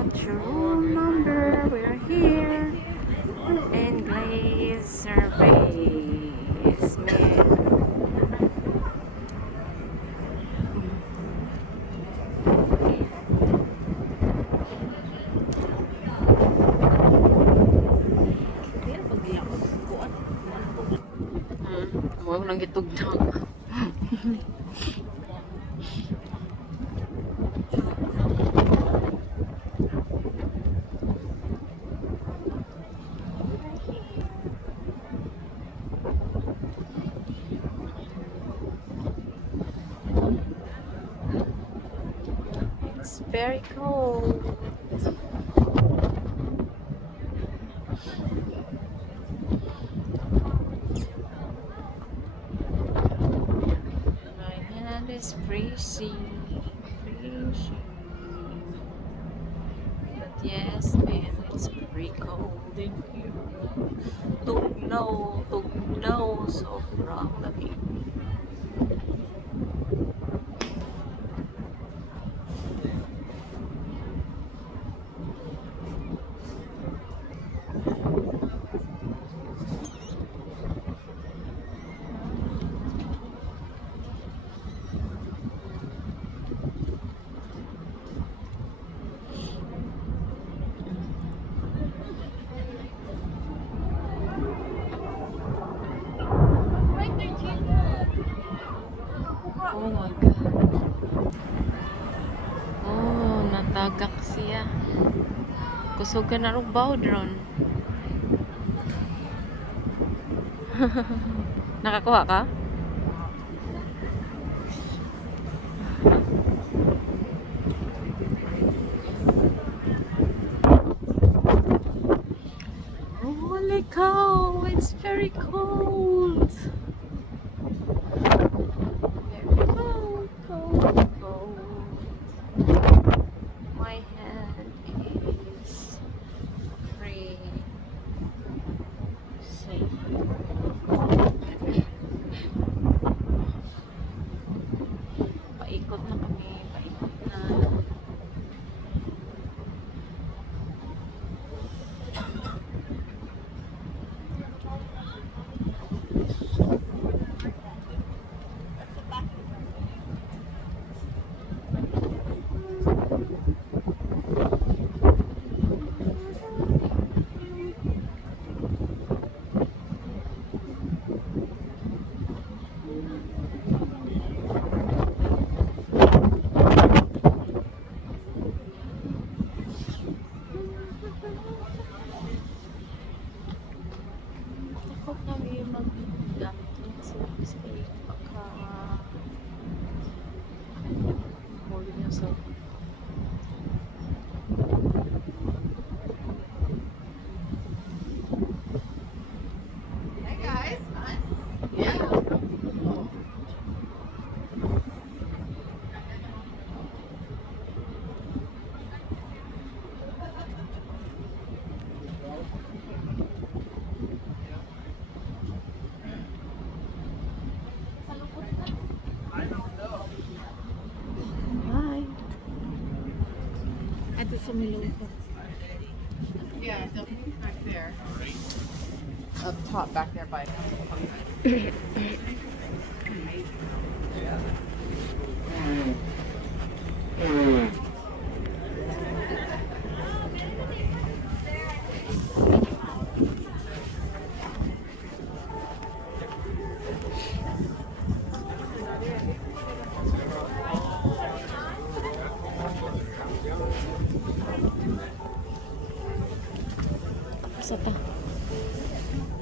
Put your room number. We're here in Glazier basement. Huwag nang gitugtog. It's very cold. My hand is freezing, but yes, man, it's very cold in here. Tugnaw, sobrang lamig. Oh my God. Oh, natagak siya. Kusog ka na rubaw drone. Nakakuha ka? Holy cow, it's very cold. My hand is free. Paikot na kami, paikot na. Takot kami mag-gamit sa mistake baka huli niya sa Hey guys, nice. Yeah. Hi. Ito sa milong ko. Yeah, so back there. Up top, back there by Sa ta.